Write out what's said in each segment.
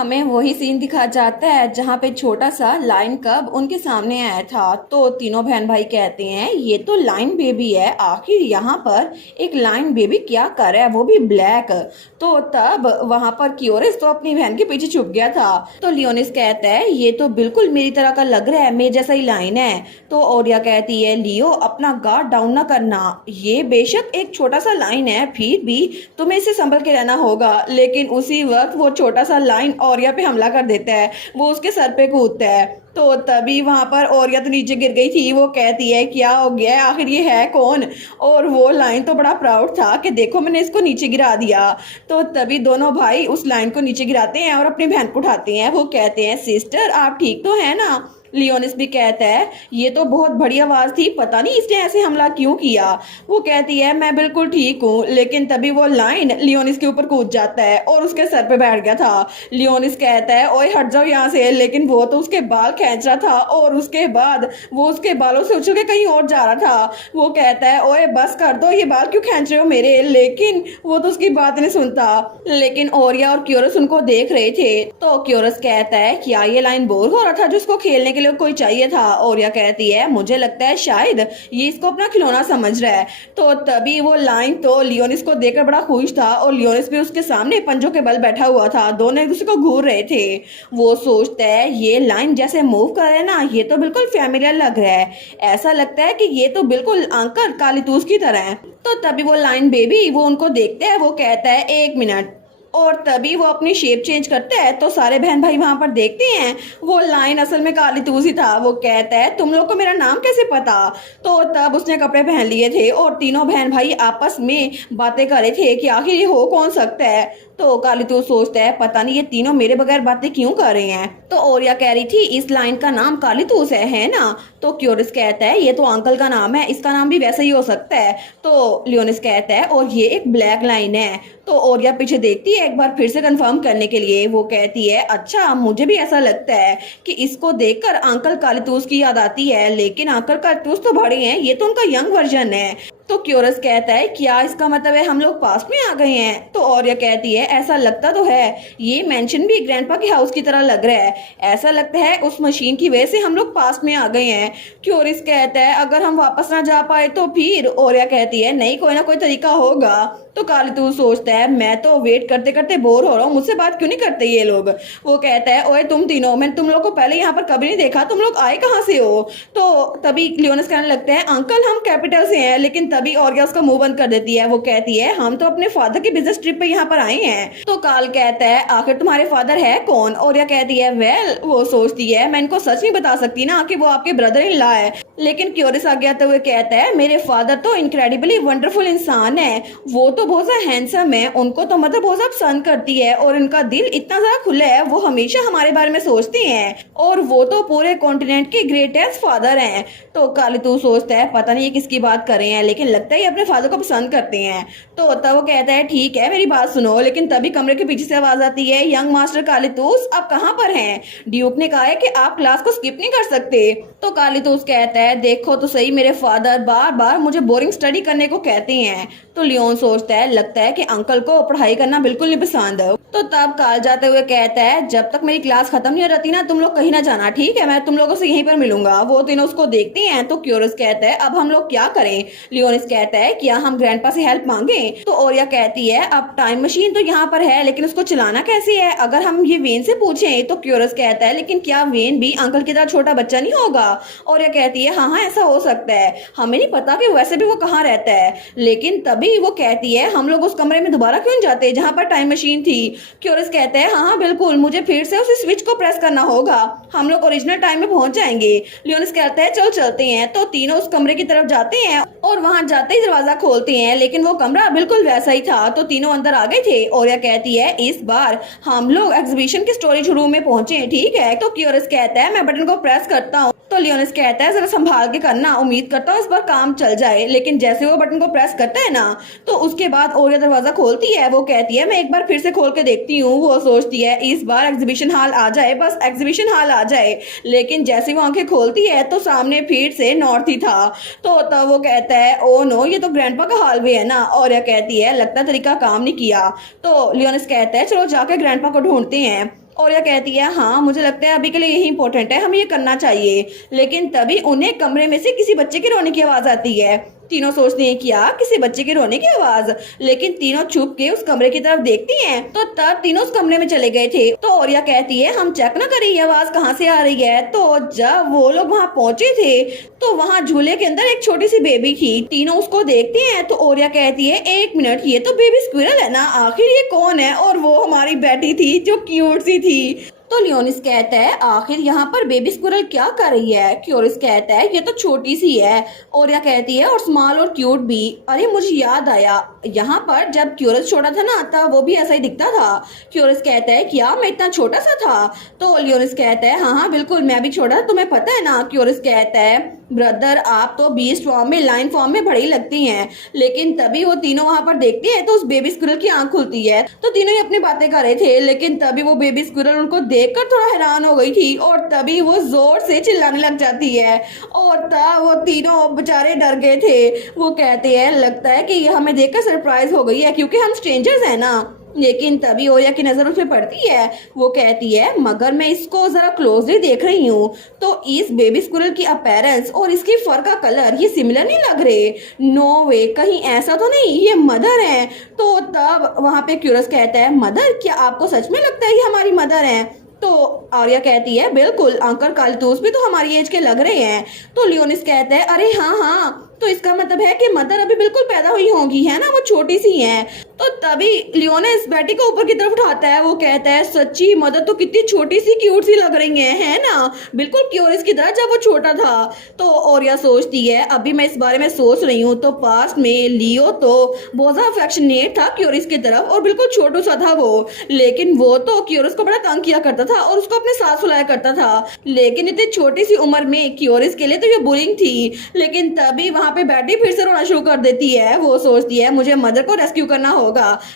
हमें वही सीन दिखा जाता है जहाँ पे छोटा सा लाइन कब उनके सामने आया था। तो तीनों बहन भाई कहते हैं ये तो लाइन बेबी है, आखिर यहाँ पर एक लाइन बेबी क्या कर रहा है, वो भी ब्लैक। तो तब वहां पर क्योरिस तो अपनी बहन के पीछे छुप गया था। तो लियोनिस कहता है ये तो बिल्कुल मेरी तरह का लग रहा है, मेरे जैसा ही लाइन है। तो ओरिया कहती है लियो अपना गार्ड डाउन ना करना, ये बेशक एक छोटा सा लाइन है फिर भी तुम्हें इसे संभल के रहना होगा। लेकिन उसी वक्त वो छोटा सा लाइन ओरिया पे हमला कर देता है, वो उसके सर पे कूदता है। तो तभी वहां पर ओरिया तो नीचे गिर गई थी। वो कहती है क्या हो गया है, आखिर ये है कौन। और वो लाइन तो बड़ा प्राउड था कि देखो मैंने इसको नीचे गिरा दिया। तो तभी दोनों भाई उस लाइन को नीचे गिराते हैं और अपनी बहन को उठाते हैं। वो कहते हैं सिस्टर आप ठीक तो है ना। लियोनिस भी कहता है ये तो बहुत बड़ी आवाज थी, पता नहीं इसने ऐसे हमला क्यों किया। वो कहती है मैं बिल्कुल ठीक हूँ। लेकिन तभी वो लाइन लियोनिस के ऊपर कूद जाता है और उसके सर पे बैठ गया था। लियोनिस कहता है ओए हट जाओ यहाँ से, लेकिन वो तो उसके बाल खींच रहा था और उसके बाद वो उसके बालों से उछल के कहीं और जा रहा था। वो कहता है ओए बस कर दो, ये बाल क्यों खींच रहे हो मेरे। लेकिन वो तो उसकी बात नहीं सुनता। लेकिन ओरिया और क्योरस उनको देख रहे थे। तो क्योरस कहता है क्या ये लाइन बोर हो रहा था जिसको खेलने के लिए कोई चाहिए था। ओरिया कहती है मुझे लगता है शायद ये इसको अपना खिलौना समझ रहा है। तो तभी वो लाइन तो लियोनिस को देखकर बड़ा खुश था और लियोनिस भी उसके सामने पंजों के बल बैठा हुआ था। दोनों एक दूसरे को घूर रहे थे। वो सोचता है ये लाइन जैसे मूव कर रहे हैं ना, ये तो बिल्कुल फैमिलियर लग रहा है, ऐसा लगता है कि ये तो बिल्कुल अंकल कालीतूस की तरह है। तो तभी वो लाइन बेबी वो उनको देखते हैं। वो कहता है एक मिनट, और तभी वो अपनी शेप चेंज करता है। तो सारे बहन भाई वहां पर देखते हैं वो लाइन असल में कालीतूस ही था। वो कहता है तुम लोग को मेरा नाम कैसे पता। तो तब उसने कपड़े पहन लिए थे और तीनों बहन भाई आपस में बातें कर रहे थे कि आखिर ये हो कौन सकता है। तो कालीतूस सोचता है पता नहीं ये तीनों मेरे बगैर बातें क्यों कर रहे हैं। तो ओरिया कह रही थी इस लाइन का नाम कालीतूस है ना। तो क्योरिस कहता है ये तो अंकल का नाम है, इसका नाम भी वैसे ही हो सकता है। तो लियोनिस कहता है और ये एक ब्लैक लाइन है। तो ओरिया पीछे देखती है एक बार फिर से कंफर्म करने के लिए। वो कहती है अच्छा मुझे भी ऐसा लगता है कि इसको देखकर अंकल कालीतूस की याद आती है, लेकिन अंकल कालीतूस तो बड़े हैं, ये तो उनका यंग वर्जन है। तो क्योरस कहता है क्या इसका मतलब है हम लोग पास में आ गए हैं। तो ओरिया कहती है ऐसा लगता तो है, ये मेंशन भी ग्रैंडपा के हाउस की तरह लग रहा है, ऐसा लगता है उस मशीन की वजह से हम लोग पास में आ गए हैं। क्योरिस कहता है अगर हम वापस ना जा पाए तो फिर। ओरिया कहती है नहीं कोई ना कोई तरीका होगा। तो कालीतूस सोचता है मैं तो वेट करते करते बोर हो रहा हूँ, मुझसे बात क्यों नहीं करते ये लोग। वो कहता है ओए तुम तीनों, मैंने तुम लोग को पहले यहाँ पर कभी नहीं देखा, तुम लोग आए कहाँ से हो। तो तभी लियोनस कहने लगते हैं अंकल हम कैपिटल से हैं। लेकिन तभी ओरिया उसका मुंह बंद कर देती है। वो कहती है हम तो अपने फादर की बिजनेस ट्रिप पे यहाँ पर आए हैं। तो काल कहता है आखिर तुम्हारे फादर है कौन। ओरिया कहती है वेल, वो सोचती है मैं इनको सच नहीं बता सकती ना कि वो आपके ब्रदर इन लॉ है। लेकिन क्योरिस आगे आते हुए कहता है मेरे फादर तो इनक्रेडिबली वंडरफुल इंसान है, वो तो बहुत ज्यादा हैंडसम है, उनको तो मतलब बहुत ज्यादा पसंद करती है और इनका दिल इतना ज्यादा खुला है, वो हमेशा हमारे बारे में सोचते हैं और वो तो पूरे कॉन्टिनेंट के ग्रेटेस्ट फादर हैं। तो कालीतूस सोचता है पता नहीं ये किसकी बात कर रहे हैं, लेकिन लगता है ये अपने फादर को पसंद करते हैं। तो तब वो कहता है ठीक है मेरी बात सुनो। लेकिन तभी कमरे के पीछे से आवाज आती है यंग मास्टर कालीतूस आप कहाँ पर हैं, ड्यूक ने कहा है कि आप क्लास को स्किप नहीं कर सकते। तो कालीतूस कहता है देखो तो सही मेरे फादर बार बार मुझे बोरिंग स्टडी करने को कहते हैं। तो लियोन सोचता है लगता है कि अंकल को पढ़ाई करना बिल्कुल नहीं पसंद। तो तब काल जाते हुए कहता है जब तक मेरी क्लास खत्म नहीं हो जाती ना तुम लोग कहीं ना जाना, ठीक है, मैं तुम लोगों से यहीं पर मिलूंगा। वो तीनों उसको देखते हैं। तो क्योरिस कहता है अब हम लोग क्या करें। लियोनिस कहता है क्या हम ग्रैंडपा से हेल्प मांगे। तो ओरिया कहती है अब टाइम मशीन तो यहाँ पर है लेकिन उसको चलाना कैसे है, अगर हम ये वेन से पूछें। तो क्योरिस कहता है लेकिन क्या वेन भी अंकल की तरह छोटा बच्चा नहीं होगा। ओरिया कहती है हाँ ऐसा हो सकता है, हमें नहीं पता कि वैसे भी वो कहाँ रहता है। लेकिन तभी वो कहती है हम लोग उस कमरे में दोबारा क्यों जाते जहाँ पर टाइम मशीन थी। क्योरिस कहते हैं हाँ बिल्कुल, मुझे फिर से उस स्विच को प्रेस करना होगा, हम लोग ओरिजिनल टाइम में पहुंच जाएंगे। लियोनिस कहता है चलो चलते हैं। तो तीनों उस कमरे की तरफ जाते हैं और वहां जाते ही दरवाजा खोलते हैं, लेकिन वो कमरा बिल्कुल वैसा ही था। तो तीनों अंदर आ गए थे। ओरिया कहती है इस बार हम लोग एग्जीबिशन के स्टोरेज रूम में पहुंचे, ठीक है। तो क्योरिस कहता है मैं बटन को प्रेस करता हूँ। तो लियोनिस कहता है जरा संभाल के करना, उम्मीद करता हूँ इस बार काम चल जाए। लेकिन जैसे वो बटन को प्रेस करता है ना तो उसके बाद ओरिया दरवाजा खोलती है। वो कहती है मैं एक बार फिर से खोल के देखती हूँ। वो सोचती है इस बार एग्जीबिशन हॉल आ जाए, बस एग्जीबिशन हॉल आ जाए। लेकिन जैसे वो आंखें खोलती है तो सामने फिर से नॉर्थ ही था। तो तब वो कहता है ओ नो ये तो ग्रैंडपा का हॉलवे है ना। और यह कहती है लगता तरीका काम नहीं किया। तो लियोनिस कहता है चलो जाकर ग्रैंडपा को ढूंढते हैं। और यह कहती है हाँ मुझे लगता है अभी के लिए यही इंपॉर्टेंट है, हमें ये करना चाहिए। लेकिन तभी उन्हें कमरे में से किसी बच्चे के रोने की आवाज आती है। तीनों सोचती हैं क्या किसी बच्चे के रोने की आवाज, लेकिन तीनों छुप के उस कमरे की तरफ देखती हैं तो तब तीनों उस कमरे में चले गए थे। तो औरिया कहती है हम चेक ना करें ये आवाज कहाँ से आ रही है। तो जब वो लोग वहाँ पहुंचे थे तो वहाँ झूले के अंदर एक छोटी सी बेबी थी। तीनों उसको देखते हैं तो औरिया कहती है एक मिनट, ये तो बेबी स्क्विरल है ना, आखिर ये कौन है। और वो हमारी बेटी थी जो क्यूट सी थी। तो लियोनिस कहता है आखिर यहाँ पर बेबी स्क्विरल क्या कर रही है। क्यूरिस कहता है ये तो छोटी सी है। और यह कहती है और स्मॉल और क्यूट भी। अरे मुझे याद आया, यहाँ पर जब क्यूरिस छोटा था ना तब वो भी ऐसा ही दिखता था। क्यूरिस कहता है क्या मैं इतना छोटा सा था। तो लियोनिस कहता है हाँ हाँ बिल्कुल मैं भी छोटा था, तुम्हें पता है ना। क्यूरिस कहता है ब्रदर आप तो बीस्ट फॉर्म में लाइन फॉर्म में बड़ी लगती हैं। लेकिन तभी वो तीनों वहां पर देखते हैं तो उस बेबी स्क्विरल की आंख खुलती है। तो तीनों ही अपनी बातें कर रहे थे, लेकिन तभी वो बेबी स्क्विरल उनको देखकर थोड़ा हैरान हो गई थी और तभी वो जोर से चिल्लाने लग जाती है। और तब वो तीनों बेचारे डर गए थे। वो कहते हैं लगता है कि ये हमें देखकर सरप्राइज हो गई है क्योंकि हम स्ट्रेंजर्स हैं ना। लेकिन तभी ओरिया की नजर उस पर पड़ती है। वो कहती है मगर मैं इसको जरा क्लोजली देख रही हूँ तो इस बेबी स्क्विरल की अपीयरेंस और इसकी फर का कलर ये सिमिलर नहीं लग रहे। नो वे, कहीं ऐसा तो नहीं ये मदर है। तो तब वहां पे क्यूरस कहता है मदर, क्या आपको सच में लगता है ये हमारी मदर है। तो आर्या कहती है बिल्कुल अंकल कालितोस भी तो हमारी एज के लग रहे हैं। तो लियोनिस कहता है अरे हाँ हाँ, तो इसका मतलब है कि मदर अभी बिल्कुल पैदा हुई होंगी है ना, वो छोटी सी हैं। तो तभी लियोनिस बेटी को ऊपर की तरफ उठाता है। वो कहता है सच्ची मदर तो कितनी छोटी सी क्यूट सी लग रही है ना, बिल्कुल क्यूरिस की तरह जब वो छोटा था। तो औरिया सोचती है अभी मैं इस बारे में सोच रही हूँ तो पास्ट में लियो तो बहुत ज्यादा अफेक्शनेट था क्यूरिस की तरफ और बिल्कुल छोटू सा था वो। लेकिन वो तो क्यूरिस को बड़ा तंग किया करता था और उसको अपने साथ सुलाया करता था। लेकिन इतनी छोटी सी उम्र में क्यूरिस के लिए तो ये बुलिंग थी। लेकिन तभी वहां पे बैटी फिर से रोना शुरू कर देती है। वो सोचती है मुझे मदर को रेस्क्यू करना होगा।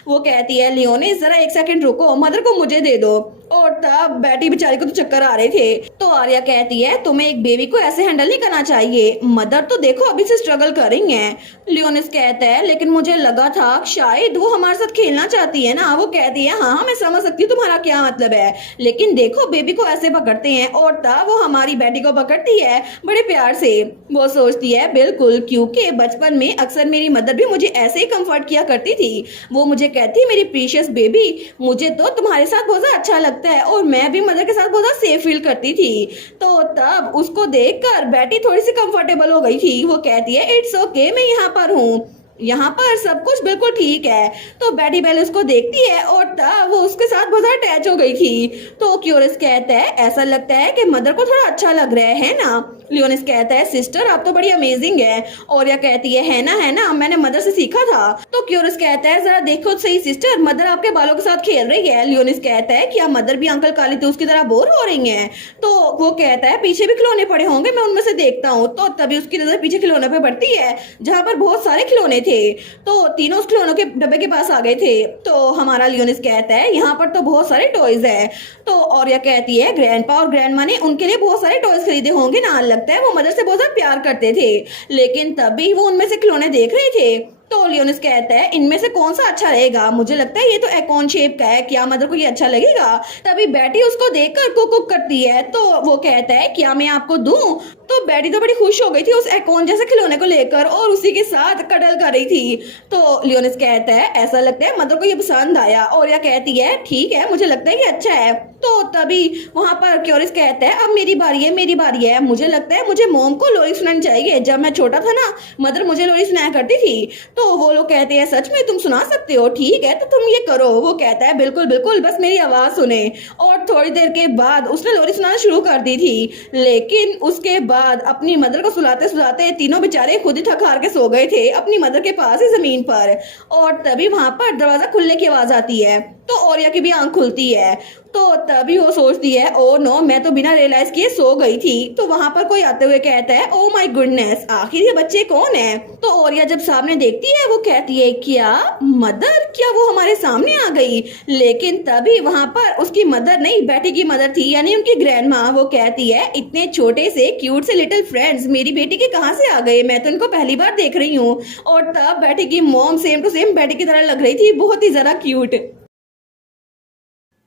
वो कहती है लियोनिस जरा एक सेकंड रुको, मदर को मुझे दे दो। और तब बैटी बेचारी को तो चक्कर आ रहे थे। तो आर्या कहती है तुम्हें एक बेबी को ऐसे हैंडल नहीं करना चाहिए, मदर तो देखो अभी से स्ट्रगल कर रही हैं। लियोनिस कहता है लेकिन मुझे लगा था शायद वो हमारे साथ खेलना चाहती है ना। वो कहती है हाँ मैं समझ सकती हूँ तुम्हारा क्या मतलब है, लेकिन देखो बेबी को ऐसे पकड़ते हैं। और तब वो हमारी बेटी को पकड़ती है बड़े प्यार से। वो सोचती है बिल्कुल, क्योंकि बचपन में अक्सर मेरी मदर भी मुझे ऐसे ही कंफर्ट किया करती थी। वो मुझे कहती मेरी प्रीशियस बेबी मुझे तो तुम्हारे साथ बहुत ज्यादा अच्छा लगता है और मैं भी मदर के साथ बहुत ज्यादा सेफ फील करती थी। तो तब उसको देखकर बेटी थोड़ी सी कंफर्टेबल हो गई थी। वो कहती है इट्स ओके मैं यहाँ पर हूँ, यहाँ पर सब कुछ बिल्कुल ठीक है। तो बेटी पहले उसको देखती है और तब वो उसके साथ बहुत ज्यादा अटैच हो गई थी। तो क्यूरिस कहता है ऐसा लगता है कि मदर को थोड़ा अच्छा लग रहा है ना। लियोनिस कहता है सिस्टर आप तो बड़ी अमेजिंग है। और यह कहती है ना मैंने मदर से सीखा था। तो क्यूरिस कहता है जरा देखो सही सिस्टर, मदर आपके बालों के साथ खेल रही है। लियोनिस कहता है क्या मदर भी अंकल कालितोस की तरह बोर हो रही है। तो वो कहता है पीछे भी खिलौने पड़े होंगे, मैं उनमें से देखता हूँ। तो तभी उसकी नजर पीछे खिलौने पे पड़ती है जहाँ पर बहुत सारे खिलौने थे। तो तीनों उस खिलौनों के डब्बे के पास आ गए थे। तो हमारा लियोनिस कहता है यहाँ पर तो बहुत सारे टॉयज है। तो और यह कहती है ग्रैंडपा और ग्रैंडमा ने उनके लिए बहुत सारे टॉयज खरीदे होंगे ना, लगता है वो मदर से बहुत ज्यादा प्यार करते थे। लेकिन तभी वो उनमें से खिलौने देख रहे थे। तो लियोनिस कहता है इनमें से कौन सा अच्छा रहेगा, मुझे लगता है ये तो एकॉन शेप का है, क्या मदर को ये अच्छा लगेगा। तभी बेटी उसको देखकर कुक करती है। तो वो कहता है क्या मैं आपको दूं। तो बेटी तो बड़ी खुश हो गई थी उस एकॉन जैसे खिलौने को लेकर और उसी के साथ कटल कर रही थी। तो लियोनिस कहता है ऐसा लगता है मदर को ये पसंद आया। और यह कहती है ठीक है मुझे लगता है ये अच्छा है। तो तभी वहां पर क्यूरिस कहता है अब मेरी बारी है। मुझे लगता है मुझे मोम को लोरी सुनानी चाहिए, जब मैं छोटा था ना मदर मुझे लोरी सुनाया करती थी। तो वो लोग कहते हैं सच में तुम सुना सकते हो, ठीक है तो तुम ये करो। वो कहता है बिल्कुल बिल्कुल बस मेरी आवाज सुने। और थोड़ी देर के बाद उसने लोरी सुनाना शुरू कर दी थी। लेकिन उसके बाद अपनी मदर को सुलाते सुलाते तीनों बेचारे खुद ही थक हार के सो गए थे अपनी मदर के पास ही जमीन पर। और तभी वहां पर दरवाजा खुलने की आवाज आती है। तो औरिया की भी आंख खुलती है। तो तभी वो सोचती है ओ नो मैं तो बिना रियलाइज किए सो गई थी। तो वहां पर कोई आते हुए कहता है ओ माय गुडनेस आखिर ये बच्चे कौन है। तो औरिया जब सामने देखती है वो कहती है क्या मदर, क्या वो हमारे सामने आ गई। लेकिन तभी वहां पर उसकी मदर नहीं बेटी की मदर थी, यानी उनकी ग्रैंडमा। वो कहती है इतने छोटे से क्यूट से लिटिल फ्रेंड्स मेरी बेटी के कहाँ से आ गए, मैं तो इनको पहली बार देख रही हूँ। और तब बेटी की मॉम सेम टू सेम बेटी की तरह लग रही थी, बहुत ही ज्यादा क्यूट।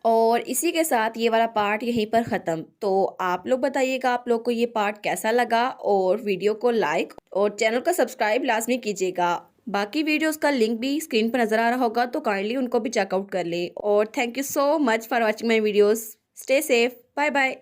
और इसी के साथ ये वाला पार्ट यहीं पर ख़त्म। तो आप लोग बताइएगा आप लोग को ये पार्ट कैसा लगा, और वीडियो को लाइक और चैनल को सब्सक्राइब लाजमी कीजिएगा। बाकी वीडियोस का लिंक भी स्क्रीन पर नज़र आ रहा होगा, तो काइंडली उनको भी चेकआउट कर ले। और thank you so much for watching my videos. Stay safe, bye bye.